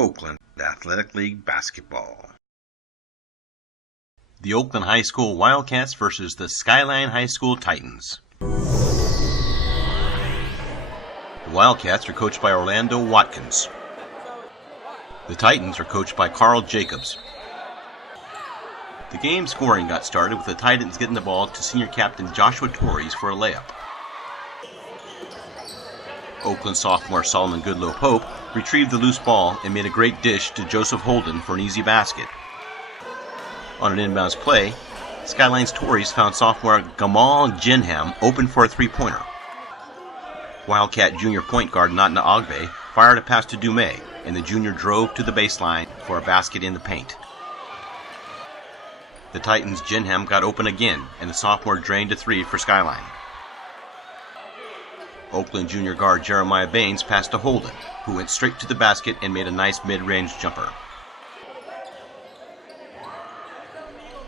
Oakland Athletic League basketball. The Oakland High School Wildcats versus the Skyline High School Titans. The Wildcats are coached by Orlando Watkins. The Titans are coached by Carl Jacobs. The game scoring got started with the Titans getting the ball to senior captain Joshua Torres for a layup. Oakland sophomore Solomon Goodlow-Pope retrieved the loose ball and made a great dish to Joseph Holden for an easy basket. On an inbounds play, Skyline's Torres found sophomore Gamal Jinham open for a three-pointer. Wildcat junior point guard Natna Ogbe fired a pass to Dumais, and the junior drove to the baseline for a basket in the paint. The Titans' Jinham got open again, and the sophomore drained a three for Skyline. Oakland junior guard Jeremiah Baines passed to Holden, who went straight to the basket and made a nice mid-range jumper.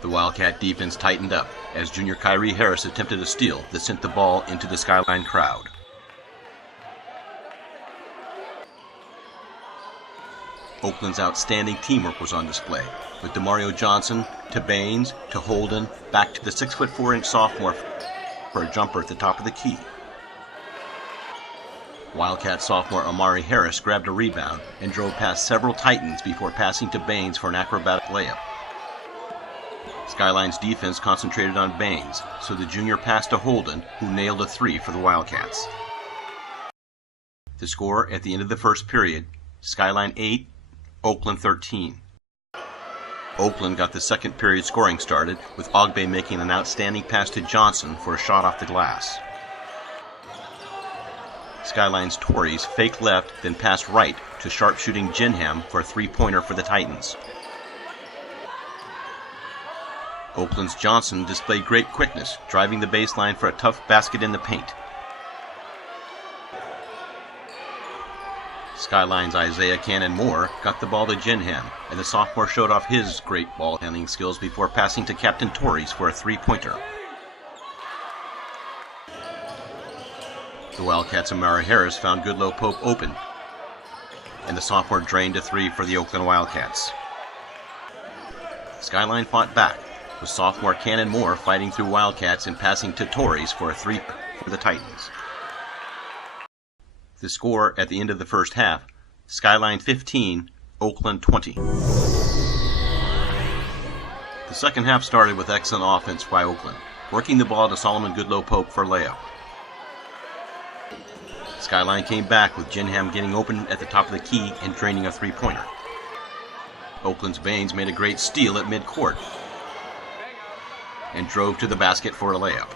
The Wildcat defense tightened up as junior Kyrie Harris attempted a steal that sent the ball into the Skyline crowd. Oakland's outstanding teamwork was on display, with DeMario Johnson to Baines to Holden back to the 6'4" sophomore for a jumper at the top of the key. Wildcat sophomore Amari Harris grabbed a rebound and drove past several Titans before passing to Baines for an acrobatic layup. Skyline's defense concentrated on Baines, so the junior passed to Holden, who nailed a three for the Wildcats. The score at the end of the first period, Skyline 8, Oakland 13. Oakland got the second period scoring started, with Ogbe making an outstanding pass to Johnson for a shot off the glass. Skyline's Torres fake left, then passed right to sharpshooting Jinham for a three-pointer for the Titans. Oakland's Johnson displayed great quickness, driving the baseline for a tough basket in the paint. Skyline's Isaiah Cannon-Moore got the ball to Jinham, and the sophomore showed off his great ball handling skills before passing to Captain Torres for a three-pointer. The Wildcats' Amari Harris found Goodlow-Pope open, and the sophomore drained a three for the Oakland Wildcats. Skyline fought back, with sophomore Cannon-Moore fighting through Wildcats and passing to Torres for a three for the Titans. The score at the end of the first half, Skyline 15, Oakland 20. The second half started with excellent offense by Oakland, working the ball to Solomon Goodlow-Pope for a layup. Skyline came back with Jinham getting open at the top of the key and draining a three-pointer. Oakland's Baines made a great steal at midcourt and drove to the basket for a layup.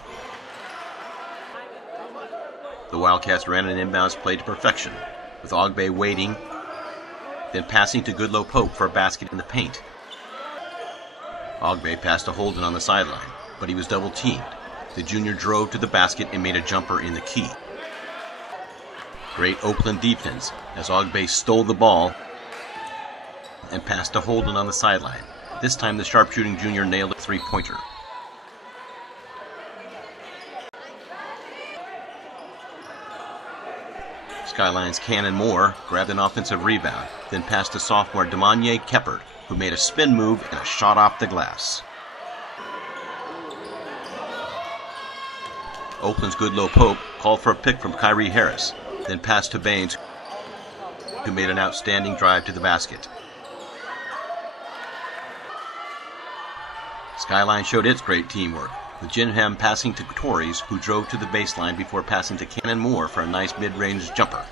The Wildcats ran an inbounds play to perfection, with Ogbe waiting, then passing to Goodlow-Pope for a basket in the paint. Ogbe passed to Holden on the sideline, but he was double-teamed. The junior drove to the basket and made a jumper in the key. Great Oakland defense as Ogbe stole the ball and passed to Holden on the sideline. This time the sharpshooting junior nailed a three-pointer. Skyline's Cannon-Moore grabbed an offensive rebound, then passed to sophomore Demanye Keppert, who made a spin move and a shot off the glass. Oakland's Goodlow-Pope called for a pick from Kyrie Harris, then passed to Baines, who made an outstanding drive to the basket. Skyline showed its great teamwork, with Jinham passing to Torres, who drove to the baseline before passing to Cannon-Moore for a nice mid-range jumper.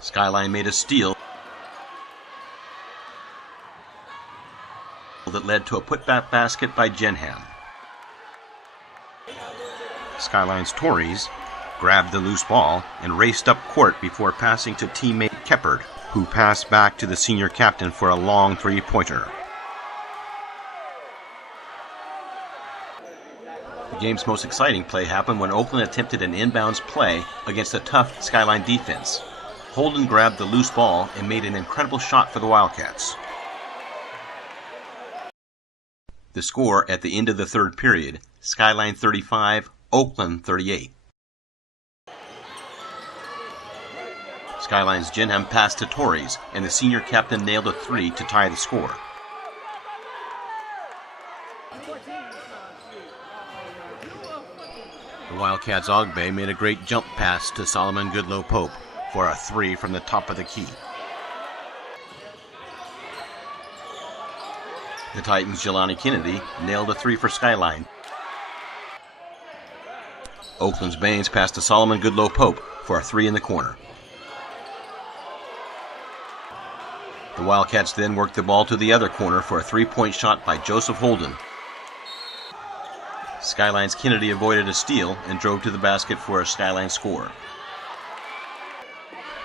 Skyline made a steal that led to a putback basket by Jinham. Skyline's Torres grabbed the loose ball and raced up court before passing to teammate Keppert, who passed back to the senior captain for a long three-pointer. The game's most exciting play happened when Oakland attempted an inbounds play against a tough Skyline defense. Holden grabbed the loose ball and made an incredible shot for the Wildcats. The score at the end of the third period, Skyline 35, Oakland 38. Skyline's Jinham passed to Torres, and the senior captain nailed a three to tie the score. The Wildcats' Ogbe made a great jump pass to Solomon Goodlow Pope for a three from the top of the key. The Titans' Jelani Kennedy nailed a three for Skyline. Oakland's Baines passed to Solomon Goodlow Pope for a three in the corner. The Wildcats then worked the ball to the other corner for a three-point shot by Joseph Holden. Skyline's Kennedy avoided a steal and drove to the basket for a Skyline score.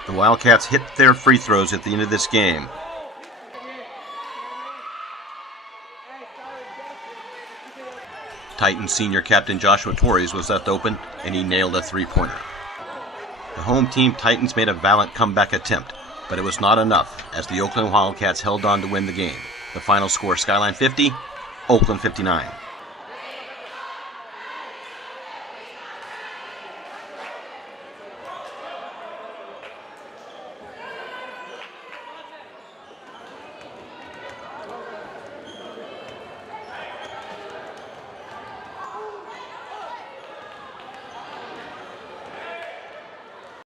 The Wildcats hit their free throws at the end of this game. Titans senior captain Joshua Torres was left open, and he nailed a three-pointer. The home team Titans made a valiant comeback attempt, but it was not enough as the Oakland Wildcats held on to win the game. The final score, Skyline 50, Oakland 59.